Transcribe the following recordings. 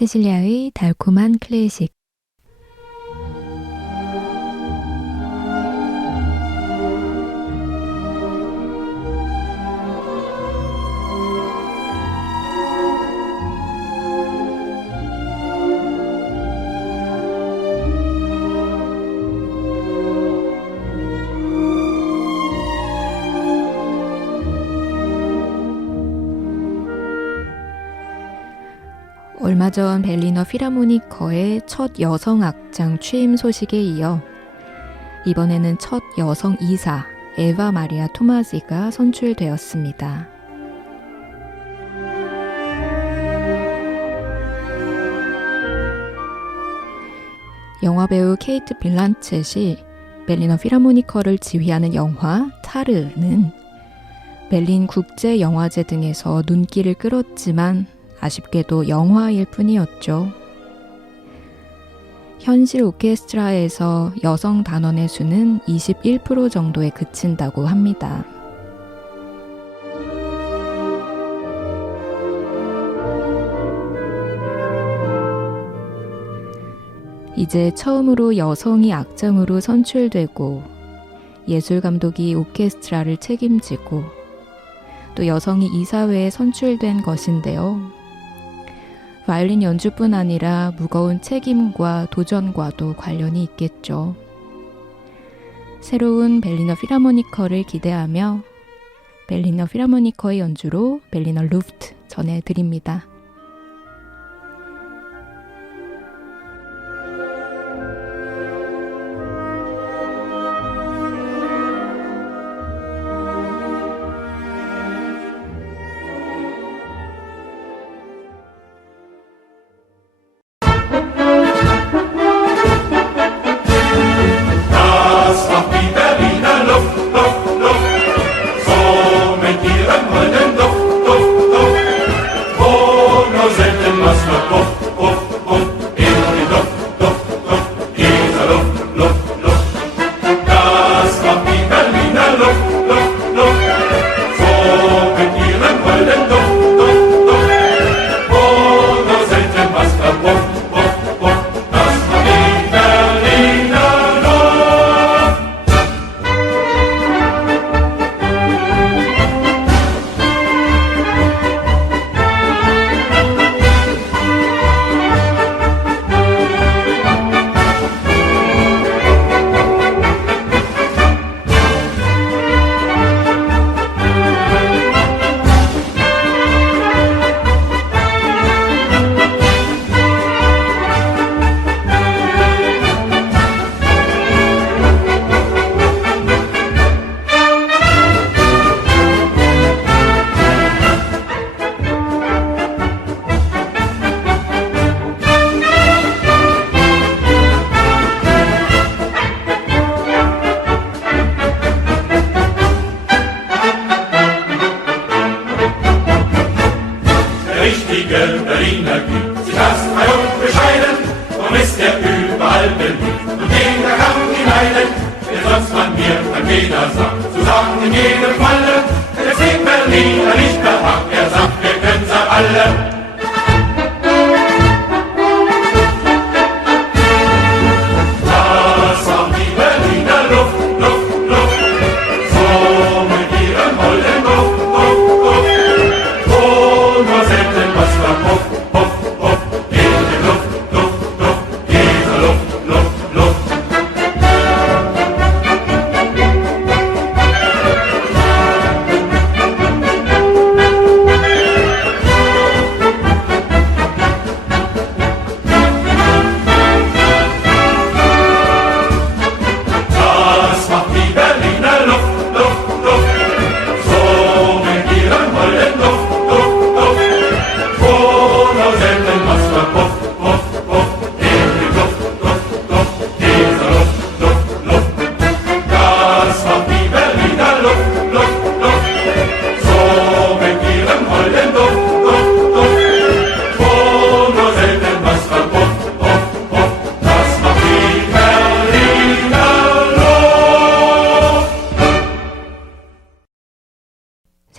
세실리아의 달콤한 클래식. 얼마 전 베를리너 필하모니커의 첫 여성 악장 취임 소식에 이어 이번에는 첫 여성 이사 에바 마리아 토마지가 선출되었습니다. 영화배우 케이트 빌란쳇이 베를리너 필하모니커를 지휘하는 영화 타르는 베를린 국제영화제 등에서 눈길을 끌었지만 아쉽게도 영화일 뿐이었죠. 현실 오케스트라에서 여성 단원의 수는 21% 정도에 그친다고 합니다. 이제 처음으로 여성이 악장으로 선출되고 예술감독이 오케스트라를 책임지고 또 여성이 이사회에 선출된 것인데요. 바이올린 연주뿐 아니라 무거운 책임과 도전과도 관련이 있겠죠. 새로운 베를리너 필하모니커를 기대하며 베를리너 필하모니커의 연주로 베를리너 루프트 전해드립니다.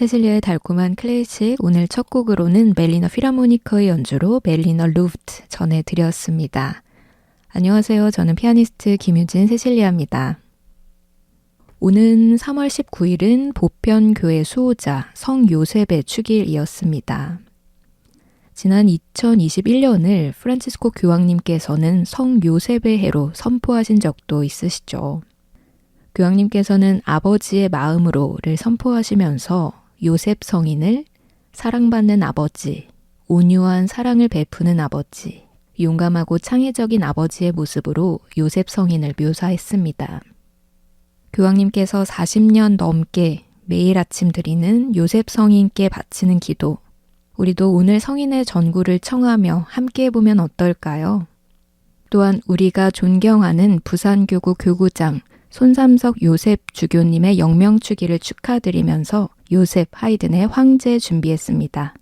세실리아의 달콤한 클래식, 오늘 첫 곡으로는 멜리너 필하모니커의 연주로 멜리너 루프트 전해드렸습니다. 안녕하세요. 저는 피아니스트 김유진 세실리아입니다. 오는 3월 19일은 보편교회 수호자 성요셉의 축일이었습니다. 지난 2021년을 프란치스코 교황님께서는 성요셉의 해로 선포하신 적도 있으시죠. 교황님께서는 아버지의 마음으로를 선포하시면서 요셉 성인을 사랑받는 아버지, 온유한 사랑을 베푸는 아버지, 용감하고 창의적인 아버지의 모습으로 요셉 성인을 묘사했습니다. 교황님께서 40년 넘게 매일 아침 드리는 요셉 성인께 바치는 기도, 우리도 오늘 성인의 전구를 청하며 함께 해보면 어떨까요? 또한 우리가 존경하는 부산교구 교구장 손삼석 요셉 주교님의 영명축일을 축하드리면서 요셉 하이든의 황제 준비했습니다.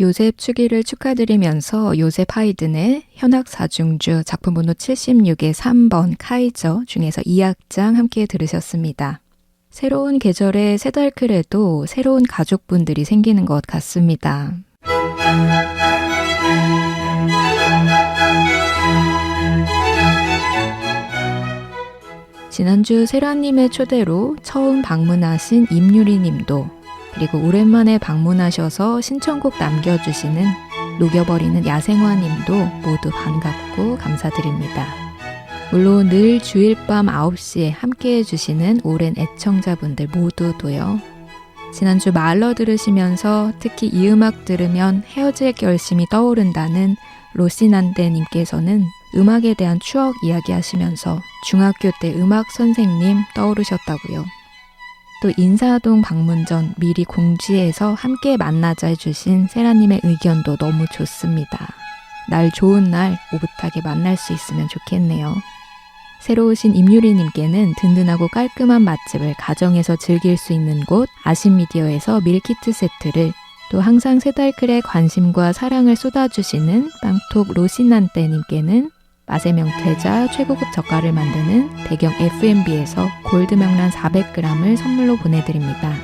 요셉 축일을 축하드리면서 요셉 하이든의 현악사중주 작품 번호 76의 3번 카이저 중에서 2악장 함께 들으셨습니다. 새로운 계절의 새달클에도 새로운 가족분들이 생기는 것 같습니다. 지난주 세라님의 초대로 처음 방문하신 임유리 님도, 그리고 오랜만에 방문하셔서 신청곡 남겨주시는 녹여버리는 야생화 님도 모두 반갑고 감사드립니다. 물론 늘 주일 밤 9시에 함께 해주시는 오랜 애청자분들 모두도요. 지난주 말러 들으시면서 특히 이 음악 들으면 헤어질 결심이 떠오른다는 로시난데 님께서는 음악에 대한 추억 이야기하시면서 중학교 때 음악 선생님 떠오르셨다고요. 또 인사동 방문 전 미리 공지해서 함께 만나자 해주신 세라님의 의견도 너무 좋습니다. 날 좋은 날 오붓하게 만날 수 있으면 좋겠네요. 새로 오신 임유리님께는 든든하고 깔끔한 맛집을 가정에서 즐길 수 있는 곳 아신미디어에서 밀키트 세트를, 또 항상 새달클에 관심과 사랑을 쏟아주시는 빵톡 로시난떼님께는 맛의 명태자 최고급 젓갈을 만드는 대경 F&B에서 골드 명란 400g을 선물로 보내드립니다.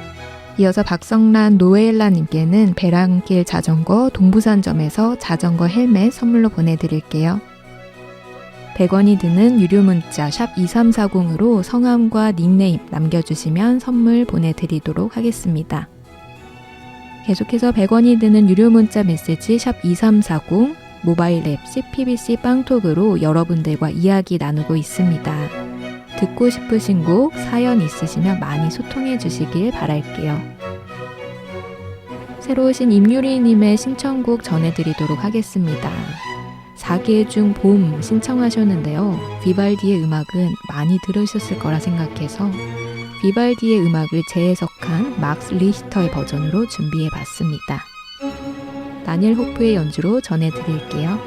이어서 박성란 노엘라님께는 배랑길 자전거 동부산점에서 자전거 헬멧 선물로 보내드릴게요. 100원이 드는 유료 문자 샵 2340으로 성함과 닉네임 남겨주시면 선물 보내드리도록 하겠습니다. 계속해서 100원이 드는 유료 문자 메시지 샵 2340 모바일 앱 CPBC 빵톡으로 여러분들과 이야기 나누고 있습니다. 듣고 싶으신 곡, 사연 있으시면 많이 소통해 주시길 바랄게요. 새로 오신 임유리님의 신청곡 전해드리도록 하겠습니다. 4개 중 봄 신청하셨는데요. 비발디의 음악은 많이 들으셨을 거라 생각해서 비발디의 음악을 재해석한 막스 리히터의 버전으로 준비해봤습니다. 다니엘 호프의 연주로 전해드릴게요.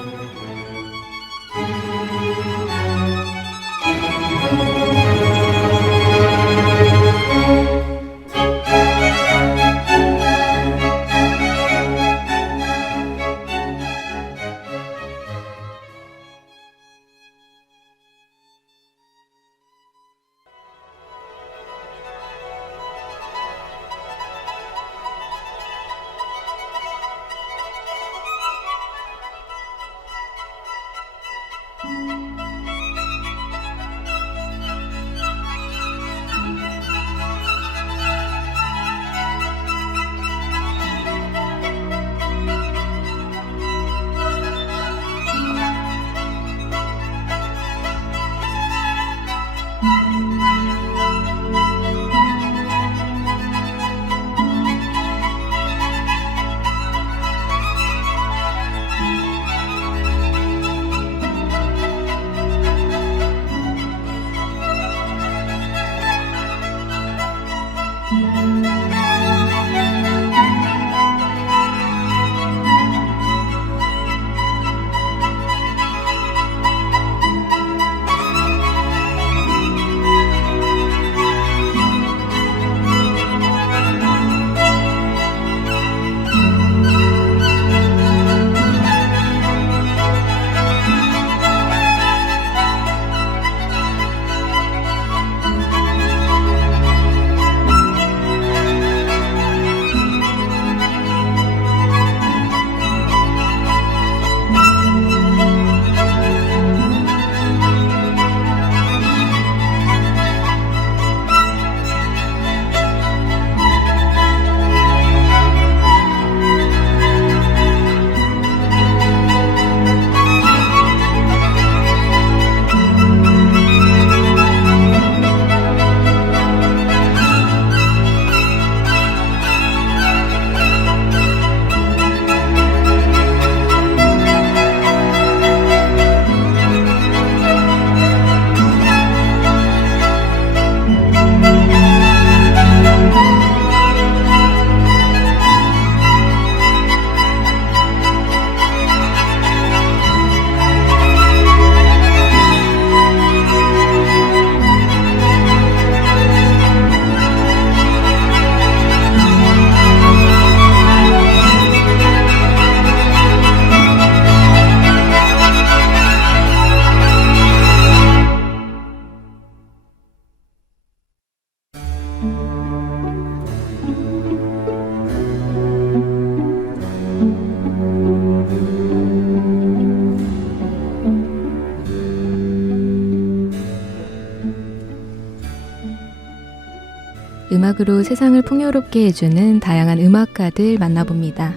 음악으로 세상을 풍요롭게 해주는 다양한 음악가들 만나봅니다.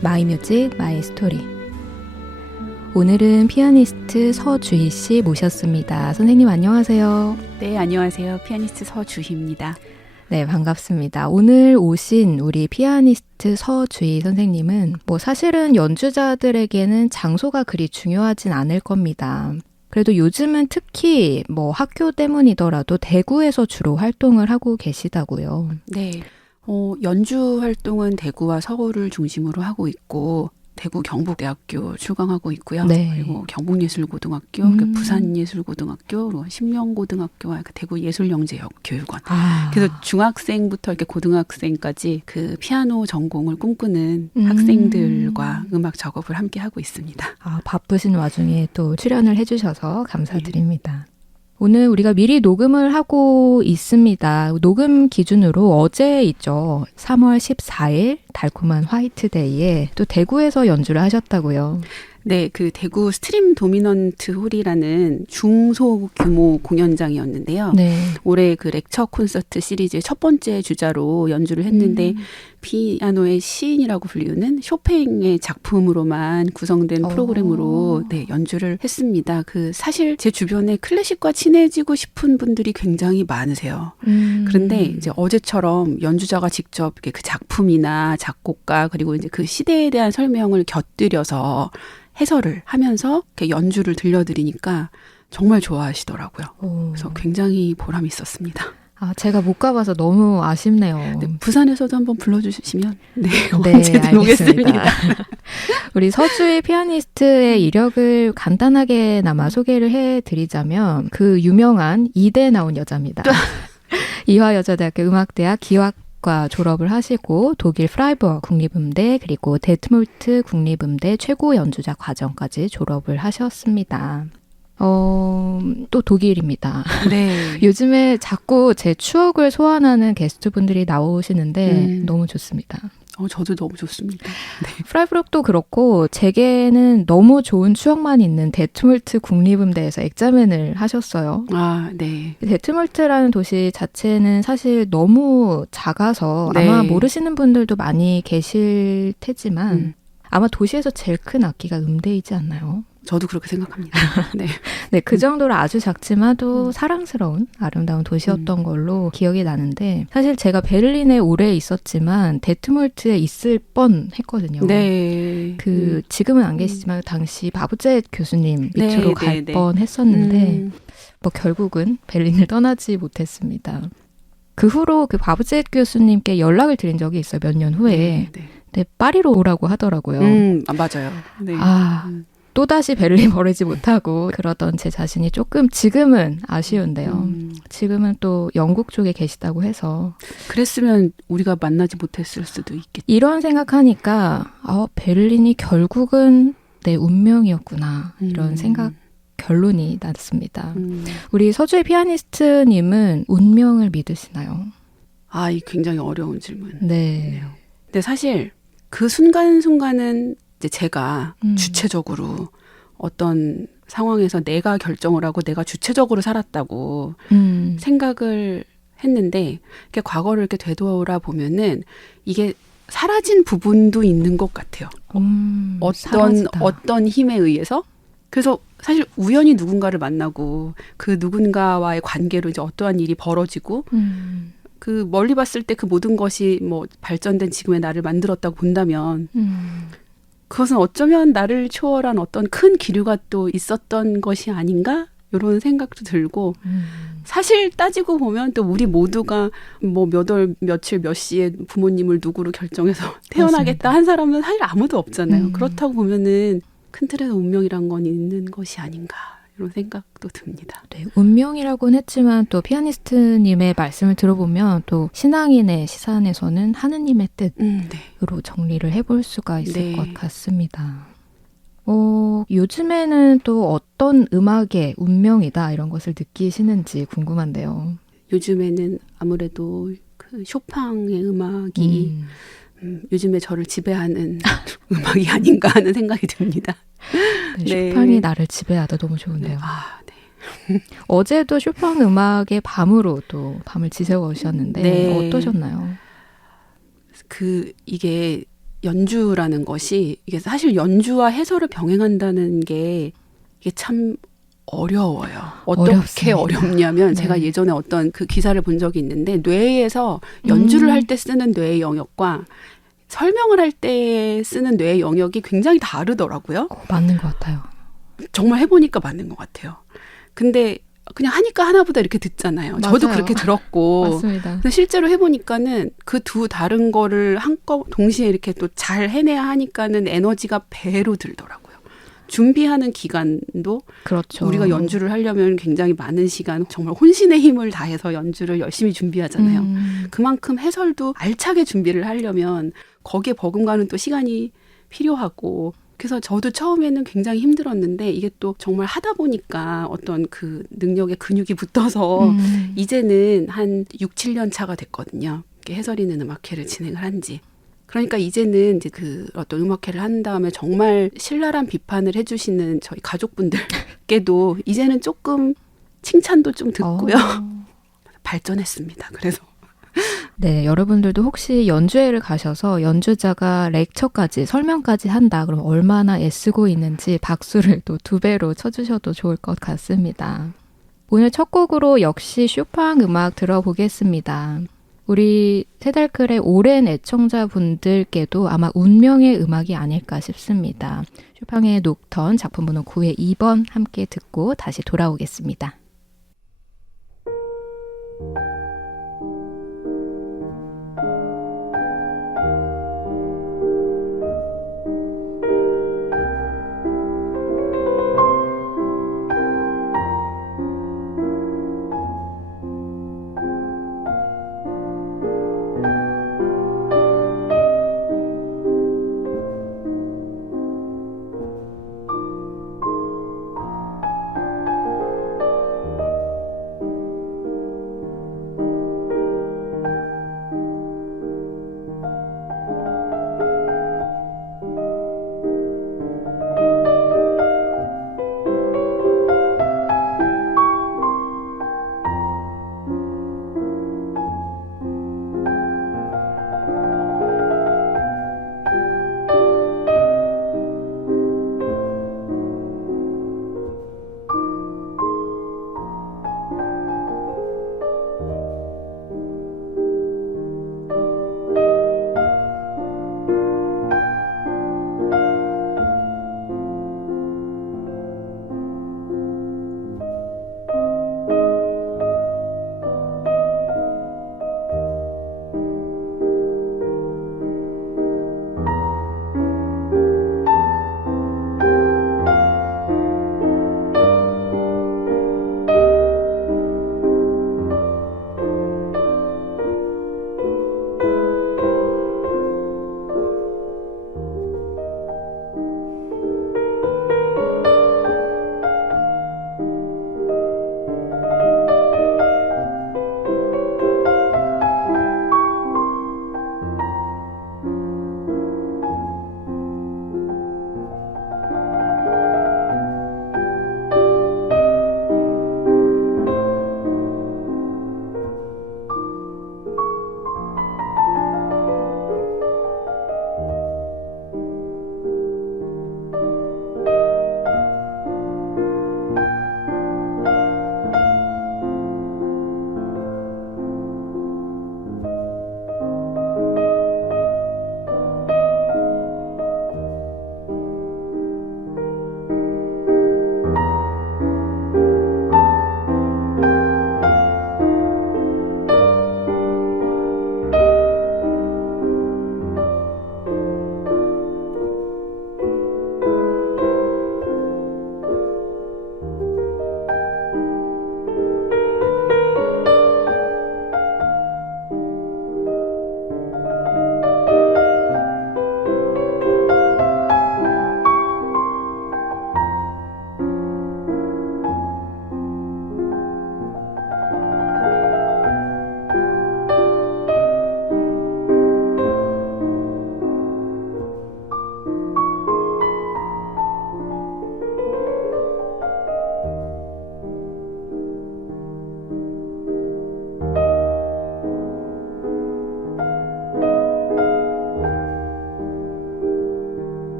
마이뮤직 마이스토리. 오늘은 피아니스트 서주희 씨 모셨습니다. 선생님 안녕하세요. 네, 안녕하세요. 피아니스트 서주희입니다. 네, 반갑습니다. 오늘 오신 우리 피아니스트 서주희 선생님은 사실은 연주자들에게는 장소가 그리 중요하진 않을 겁니다. 그래도 요즘은 특히 학교 때문이더라도 대구에서 주로 활동을 하고 계시다고요. 네, 연주 활동은 대구와 서울을 중심으로 하고 있고 대구 경북대학교 출강하고 있고요. 네. 그리고 경북예술고등학교, 부산예술고등학교, 그리고 신명고등학교와 대구예술영재교육원. 그래서 중학생부터 이렇게 고등학생까지 그 피아노 전공을 꿈꾸는 학생들과 음악 작업을 함께 하고 있습니다. 바쁘신 와중에 또 출연을 해주셔서 감사드립니다. 네. 오늘 우리가 미리 녹음을 하고 있습니다. 녹음 기준으로 어제 있죠. 3월 14일 달콤한 화이트데이에 또 대구에서 연주를 하셨다고요. 네, 그 대구 스트림 도미넌트 홀이라는 중소규모 공연장이었는데요. 네. 올해 그 렉처 콘서트 시리즈의 첫 번째 주자로 연주를 했는데 피아노의 시인이라고 불리우는 쇼팽의 작품으로만 구성된 프로그램으로 연주를 했습니다. 사실 제 주변에 클래식과 친해지고 싶은 분들이 굉장히 많으세요. 그런데 이제 어제처럼 연주자가 직접 이렇게 그 작품이나 작곡가 그리고 이제 그 시대에 대한 설명을 곁들여서 해설을 하면서 이렇게 연주를 들려드리니까 정말 좋아하시더라고요. 그래서 굉장히 보람이 있었습니다. 제가 못 가봐서 너무 아쉽네요. 네, 부산에서도 한번 불러주시면 언제든 오겠습니다. 우리 서주희 피아니스트의 이력을 간단하게나마 소개를 해드리자면 그 유명한 이대 나온 여자입니다. 이화여자대학교 음악대학 기악과 졸업을 하시고 독일 프라이부르 국립음대 그리고 데트몰트 국립음대 최고 연주자 과정까지 졸업을 하셨습니다. 또 독일입니다. 네. 요즘에 자꾸 제 추억을 소환하는 게스트분들이 나오시는데 너무 좋습니다. 저도 너무 좋습니다. 네. 프라이부르도 그렇고 제게는 너무 좋은 추억만 있는 데트몰트 국립음대에서 액자맨을 하셨어요. 네. 데트몰트라는 도시 자체는 사실 너무 작아서 아마 모르시는 분들도 많이 계실 테지만 아마 도시에서 제일 큰 악기가 음대이지 않나요? 저도 그렇게 생각합니다. 네. 네, 그 정도로 아주 작지만 또 사랑스러운 아름다운 도시였던 걸로 기억이 나는데 사실 제가 베를린에 오래 있었지만 데트몰트에 있을 뻔했거든요. 네. 지금은 안 계시지만 당시 바부제 교수님 밑으로 갈 뻔했었는데 결국은 베를린을 떠나지 못했습니다. 그 후로 그 바부제 교수님께 연락을 드린 적이 있어요. 몇 년 후에. 네, 파리로 오라고 하더라고요. 맞아요. 네. 또다시 베를린 버리지 못하고 그러던 제 자신이 조금 지금은 아쉬운데요. 지금은 또 영국 쪽에 계시다고 해서 그랬으면 우리가 만나지 못했을 수도 있겠죠. 이런 생각하니까 베를린이 결국은 내 운명이었구나 이런 생각 결론이 났습니다. 우리 서주희 피아니스트님은 운명을 믿으시나요? 이 굉장히 어려운 질문. 네. 근데 사실 그 순간순간은 이제 제가 주체적으로 어떤 상황에서 내가 결정을 하고 내가 주체적으로 살았다고 생각을 했는데 이렇게 과거를 이렇게 되돌아보면은 이게 사라진 부분도 있는 것 같아요. 어떤 힘에 의해서. 그래서 사실 우연히 누군가를 만나고 그 누군가와의 관계로 이제 어떠한 일이 벌어지고 그 멀리 봤을 때 그 모든 것이 발전된 지금의 나를 만들었다고 본다면 그것은 어쩌면 나를 초월한 어떤 큰 기류가 또 있었던 것이 아닌가? 이런 생각도 들고 사실 따지고 보면 또 우리 모두가 몇 월 며칠 몇 시에 부모님을 누구로 결정해서 태어나겠다 한 사람은 사실 아무도 없잖아요. 그렇다고 보면은 큰 틀에서 운명이란 건 있는 것이 아닌가 이런 생각도 듭니다. 네, 운명이라고는 했지만 또 피아니스트님의 말씀을 들어보면 또 신앙인의 시선에서는 하느님의 뜻으로 정리를 해볼 수가 있을 것 같습니다. 요즘에는 또 어떤 음악의 운명이다 이런 것을 느끼시는지 궁금한데요. 요즘에는 아무래도 그 쇼팽의 음악이 요즘에 저를 지배하는 음악이 아닌가 하는 생각이 듭니다. 네, 쇼팽이 나를 지배하다 너무 좋은데요. 어제도 쇼팽 음악의 밤으로 또 밤을 지새워 오셨는데 네. 어떠셨나요? 이게 연주라는 것이 이게 사실 연주와 해설을 병행한다는 게 이게 참 어려워요. 어떻게 어렵습니다. 어렵냐면 네. 제가 예전에 어떤 그 기사를 본 적이 있는데 뇌에서 연주를 할 때 쓰는 뇌의 영역과 설명을 할 때 쓰는 뇌의 영역이 굉장히 다르더라고요. 맞는 것 같아요. 정말 해보니까 맞는 것 같아요. 근데 그냥 하니까 하나보다 이렇게 듣잖아요. 맞아요. 저도 그렇게 들었고. 맞습니다. 근데 실제로 해보니까는 그 두 다른 거를 동시에 이렇게 또 잘 해내야 하니까는 에너지가 배로 들더라고요. 준비하는 기간도 그렇죠. 우리가 연주를 하려면 굉장히 많은 시간, 정말 혼신의 힘을 다해서 연주를 열심히 준비하잖아요. 그만큼 해설도 알차게 준비를 하려면 거기에 버금가는 또 시간이 필요하고, 그래서 저도 처음에는 굉장히 힘들었는데 이게 또 정말 하다 보니까 어떤 그 능력의 근육이 붙어서 이제는 한 6, 7년 차가 됐거든요. 해설 있는 음악회를 진행을 한 지. 그러니까 이제는 이제 그 어떤 음악회를 한 다음에 정말 신랄한 비판을 해주시는 저희 가족분들께도 이제는 조금 칭찬도 좀 듣고요. 발전했습니다. 그래서. 네, 여러분들도 혹시 연주회를 가셔서 연주자가 렉처까지 설명까지 한다. 그럼 얼마나 애쓰고 있는지 박수를 또 2배로 쳐주셔도 좋을 것 같습니다. 오늘 첫 곡으로 역시 쇼팽 음악 들어보겠습니다. 우리 새달클의 오랜 애청자분들께도 아마 운명의 음악이 아닐까 싶습니다. 쇼팽의 녹턴 작품 번호 9의 2번 함께 듣고 다시 돌아오겠습니다.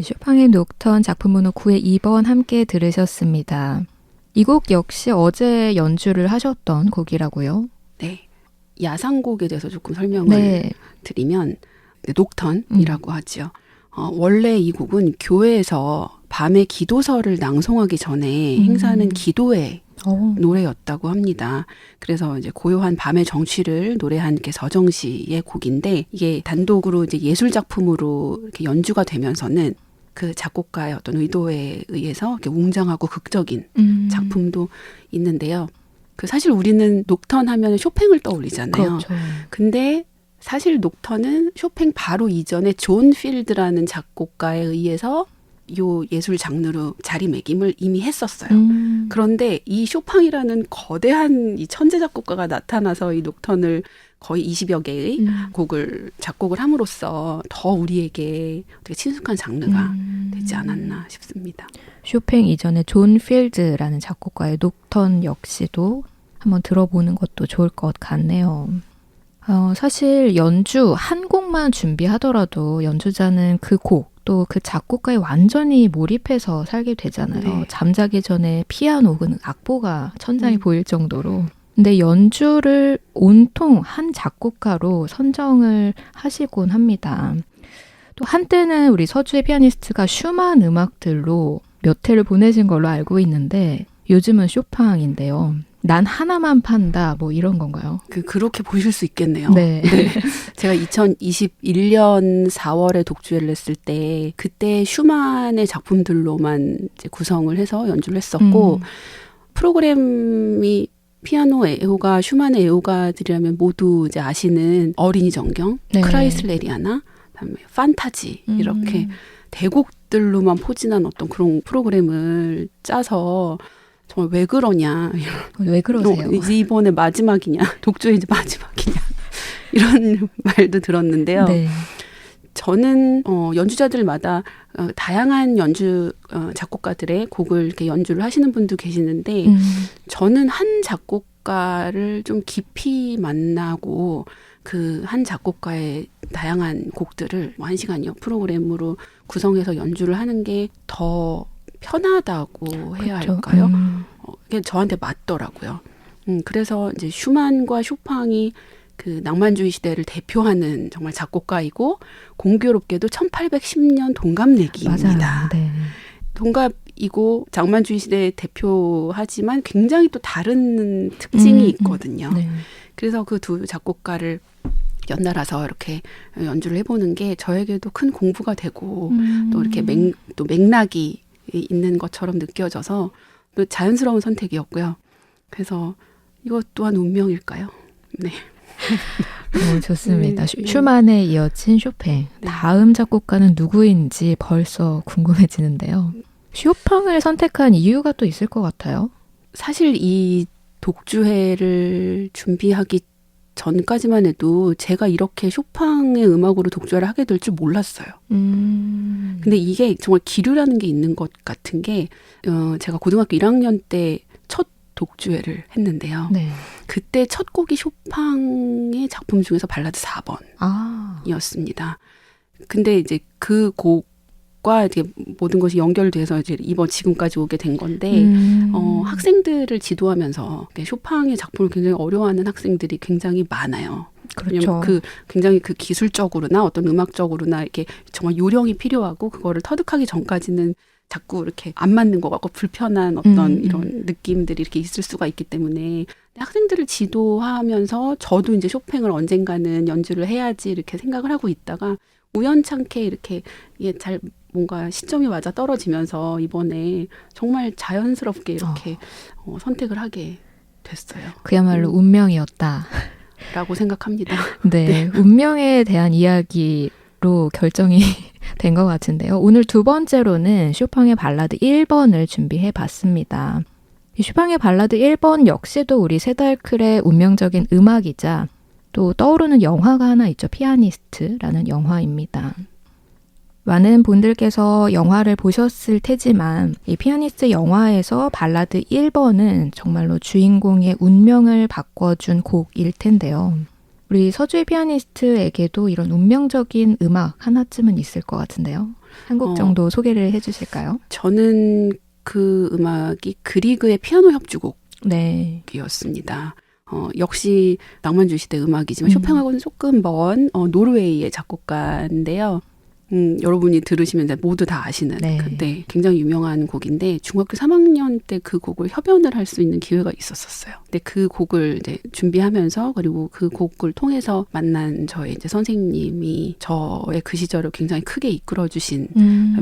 네, 쇼팽의 녹턴 작품 번호 9의 2번 함께 들으셨습니다. 이 곡 역시 어제 연주를 하셨던 곡이라고요? 네. 야상곡에 대해서 조금 설명을 드리면 녹턴이라고 하죠. 원래 이 곡은 교회에서 밤에 기도서를 낭송하기 전에 행사하는 기도회 노래였다고 합니다. 그래서 이제 고요한 밤의 정취를 노래한 게 서정시의 곡인데 이게 단독으로 이제 예술 작품으로 이렇게 연주가 되면서는 그 작곡가의 어떤 의도에 의해서 이렇게 웅장하고 극적인 작품도 있는데요. 그 사실 우리는 녹턴 하면 쇼팽을 떠올리잖아요. 그렇죠. 근데 사실 녹턴은 쇼팽 바로 이전에 존 필드라는 작곡가에 의해서 요 예술 장르로 자리매김을 이미 했었어요. 그런데 이 쇼팽이라는 거대한 이 천재 작곡가가 나타나서 이 녹턴을 거의 20여 개의 곡을 작곡을 함으로써 더 우리에게 되게 친숙한 장르가 되지 않았나 싶습니다. 쇼팽 이전에 존 필드라는 작곡가의 녹턴 역시도 한번 들어보는 것도 좋을 것 같네요. 사실 연주 한 곡만 준비하더라도 연주자는 그 곡, 또 그 작곡가에 완전히 몰입해서 살게 되잖아요. 네. 잠자기 전에 피아노 혹은 악보가 천장에 보일 정도로. 근데 연주를 온통 한 작곡가로 선정을 하시곤 합니다. 또 한때는 우리 서주의 피아니스트가 슈만 음악들로 몇 해를 보내신 걸로 알고 있는데 요즘은 쇼팽인데요. 난 하나만 판다 뭐 이런 건가요? 그렇게 보실 수 있겠네요. 네. 제가 2021년 4월에 독주회를 했을 때 그때 슈만의 작품들로만 이제 구성을 해서 연주를 했었고 프로그램이 피아노 애호가 슈만의 애호가들이라면 모두 이제 아시는 어린이 정경, 네. 크라이슬레리아나 그다음에 판타지 이렇게 대곡들로만 포진한 어떤 그런 프로그램을 짜서 정말 왜 그러냐. 왜 그러세요? 이제 이번에 마지막이냐. 독주의 이제 마지막이냐. 이런 말도 들었는데요. 네. 저는 연주자들마다 다양한 연주 작곡가들의 곡을 이렇게 연주를 하시는 분도 계시는데 저는 한 작곡가를 좀 깊이 만나고 그 한 작곡가의 다양한 곡들을 1시간이요 프로그램으로 구성해서 연주를 하는 게 더 편하다고 해야 그렇죠. 할까요? 그게 저한테 맞더라고요. 그래서 이제 슈만과 쇼팽이 그 낭만주의 시대를 대표하는 정말 작곡가이고 공교롭게도 1810년 동갑내기입니다. 맞아요. 네. 동갑이고 낭만주의 시대의 대표하지만 굉장히 또 다른 특징이 있거든요. 네. 그래서 그 두 작곡가를 연달아서 이렇게 연주를 해보는 게 저에게도 큰 공부가 되고 또 이렇게 또 맥락이 있는 것처럼 느껴져서 또 자연스러운 선택이었고요. 그래서 이것 또한 운명일까요? 네. 좋습니다. 슈만에 이어진 쇼팽. 다음 작곡가는 누구인지 벌써 궁금해지는데요. 쇼팽을 선택한 이유가 또 있을 것 같아요. 사실 이 독주회를 준비하기 전까지만 해도 제가 이렇게 쇼팽의 음악으로 독주회를 하게 될 줄 몰랐어요. 근데 이게 정말 기류라는 게 있는 것 같은 게 제가 고등학교 1학년 때 첫 독주회를 했는데요. 네. 그때 첫 곡이 쇼팽의 작품 중에서 발라드 4번이었습니다. 근데 이제 그 곡과 이제 모든 것이 연결돼서 이제 지금까지 오게 된 건데 학생들을 지도하면서 쇼팽의 작품을 굉장히 어려워하는 학생들이 굉장히 많아요. 그렇죠. 굉장히 그 기술적으로나 어떤 음악적으로나 이렇게 정말 요령이 필요하고 그거를 터득하기 전까지는 자꾸 이렇게 안 맞는 것 같고 불편한 어떤 이런 느낌들이 이렇게 있을 수가 있기 때문에 학생들을 지도하면서 저도 이제 쇼팽을 언젠가는 연주를 해야지 이렇게 생각을 하고 있다가 우연찮게 이렇게 잘 뭔가 시점이 맞아 떨어지면서 이번에 정말 자연스럽게 이렇게 선택을 하게 됐어요. 그야말로 운명이었다. 라고 생각합니다. 네, 운명에 대한 이야기로 결정이 된 것 같은데요. 오늘 두 번째로는 쇼팽의 발라드 1번을 준비해 봤습니다. 이 쇼팽의 발라드 1번 역시도 우리 세달클의 운명적인 음악이자 또 떠오르는 영화가 하나 있죠. 피아니스트라는 영화입니다. 많은 분들께서 영화를 보셨을 테지만 이 피아니스트 영화에서 발라드 1번은 정말로 주인공의 운명을 바꿔준 곡일 텐데요. 우리 서주의 피아니스트에게도 이런 운명적인 음악 하나쯤은 있을 것 같은데요. 한 곡 정도 소개를 해주실까요? 저는 그 음악이 그리그의 피아노 네. 협주곡이었습니다. 역시 낭만주의 시대 음악이지만 쇼팽하고는 조금 먼 노르웨이의 작곡가인데요. 여러분이 들으시면 모두 다 아시는 네, 굉장히 유명한 곡인데 중학교 3학년 때 그 곡을 협연을 할 수 있는 기회가 있었어요. 근데 그 곡을 이제 준비하면서 그리고 그 곡을 통해서 만난 저의 이제 선생님이 저의 그 시절을 굉장히 크게 이끌어주신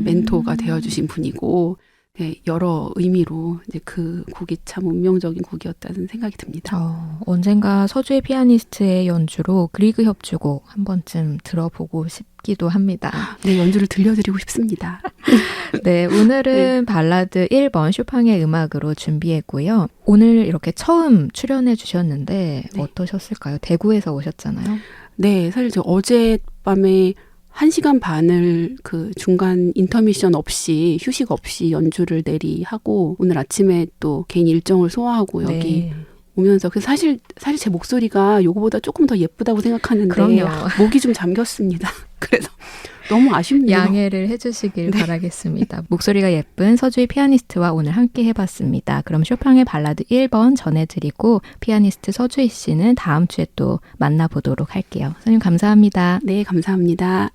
멘토가 되어주신 분이고 네, 여러 의미로 이제 그 곡이 참 운명적인 곡이었다는 생각이 듭니다. 언젠가 서주의 피아니스트의 연주로 그리그 협주곡 한 번쯤 들어보고 싶기도 합니다. 네, 연주를 들려드리고 싶습니다. 네, 오늘은 발라드 1번 슈팡의 음악으로 준비했고요. 오늘 이렇게 처음 출연해 주셨는데 어떠셨을까요? 대구에서 오셨잖아요. 네, 사실 저 어젯밤에 1시간 반을 그 중간 인터미션 없이 휴식 없이 연주를 내리하고 오늘 아침에 또 개인 일정을 소화하고 여기 오면서 그래서 사실 제 목소리가 요거보다 조금 더 예쁘다고 생각하는데 그럼요. 목이 좀 잠겼습니다. 그래서 너무 아쉽네요. 양해를 해주시길 바라겠습니다. 목소리가 예쁜 서주희 피아니스트와 오늘 함께 해봤습니다. 그럼 쇼팽의 발라드 1번 전해드리고 피아니스트 서주희 씨는 다음 주에 또 만나보도록 할게요. 선생님 감사합니다. 네, 감사합니다.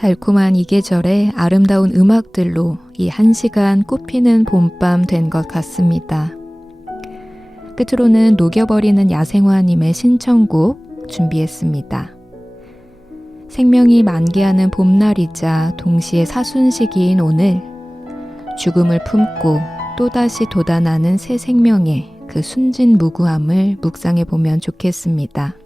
달콤한 이 계절에 아름다운 음악들로 이 1시간 꽃피는 봄밤 된 것 같습니다. 끝으로는 녹여버리는 야생화님의 신청곡 준비했습니다. 생명이 만개하는 봄날이자 동시에 사순시기인 오늘, 죽음을 품고 또다시 돋아나는 새 생명의 그 순진무구함을 묵상해 보면 좋겠습니다.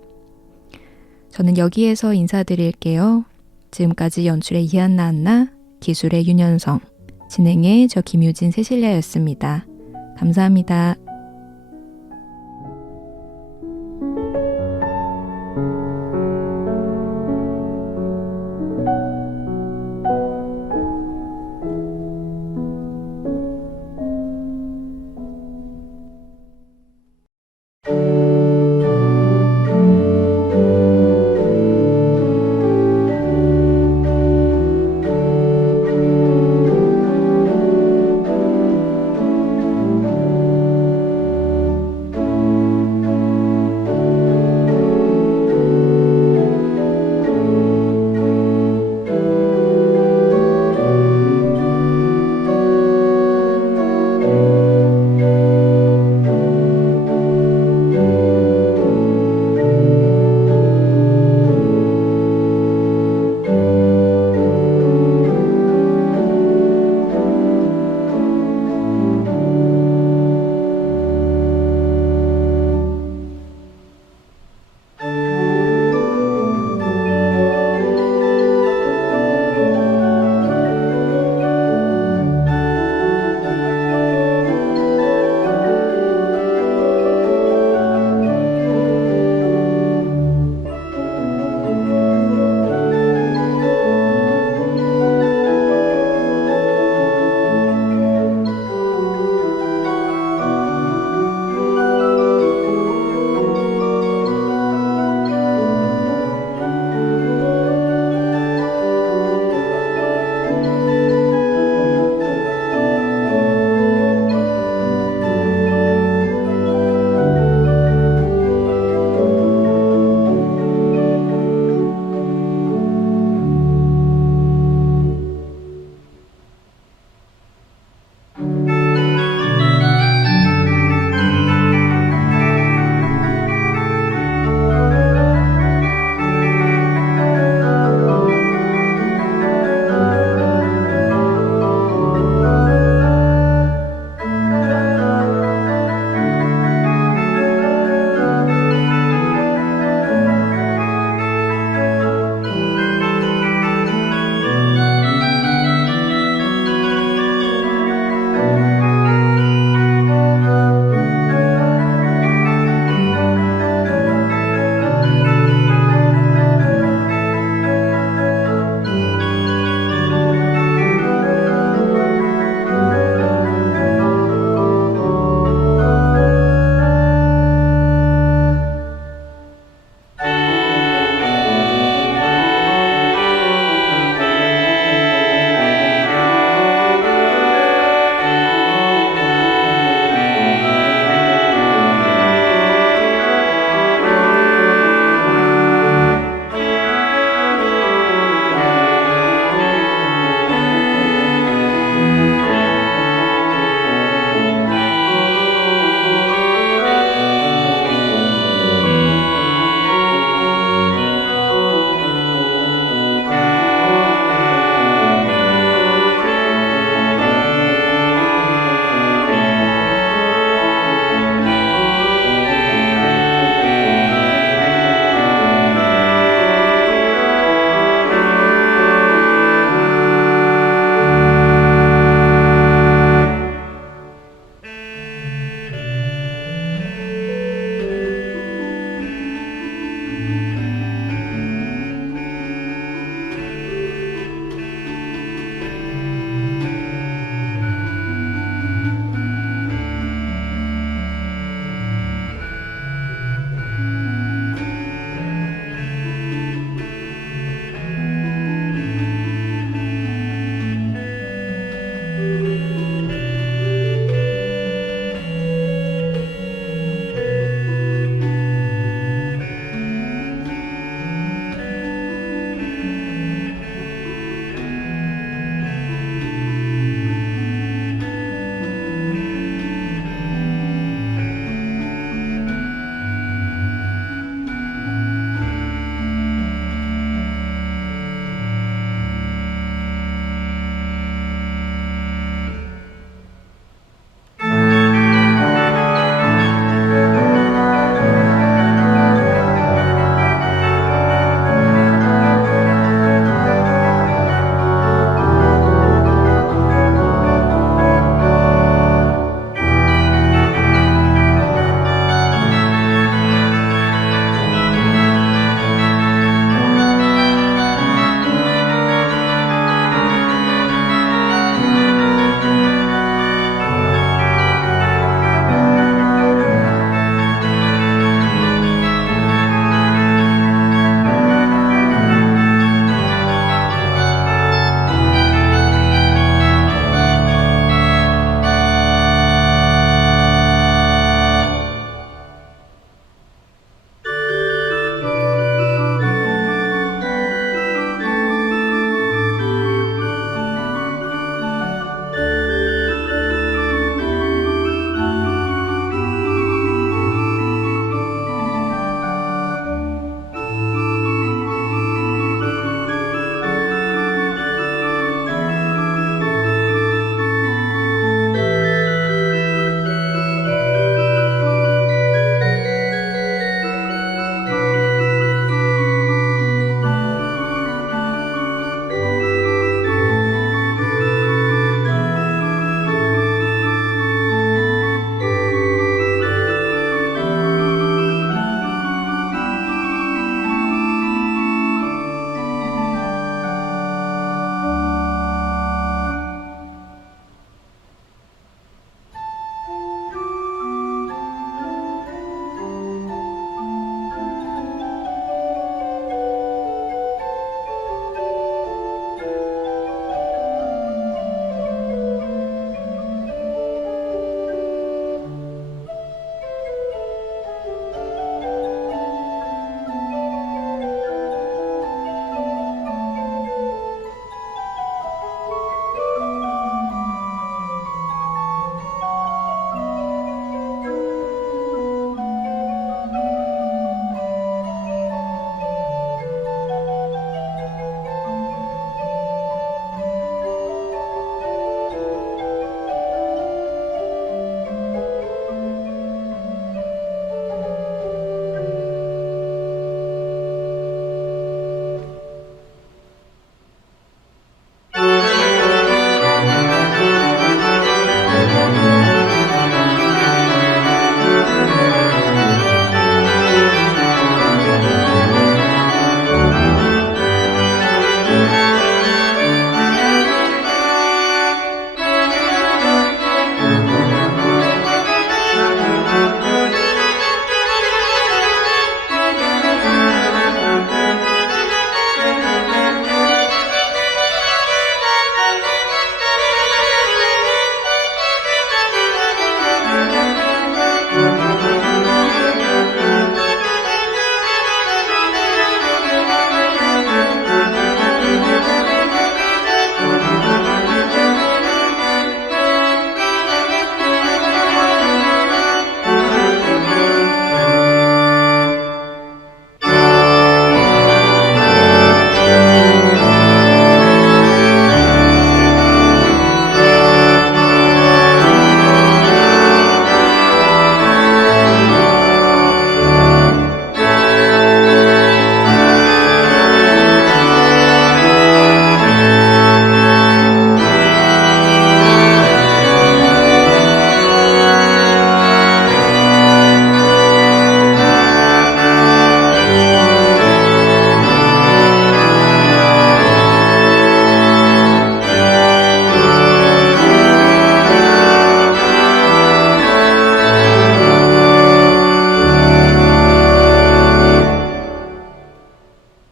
저는 여기에서 인사드릴게요. 지금까지 연출의 이한나 안나, 기술의 윤현성, 진행의 저 김유진 세실리아였습니다. 감사합니다.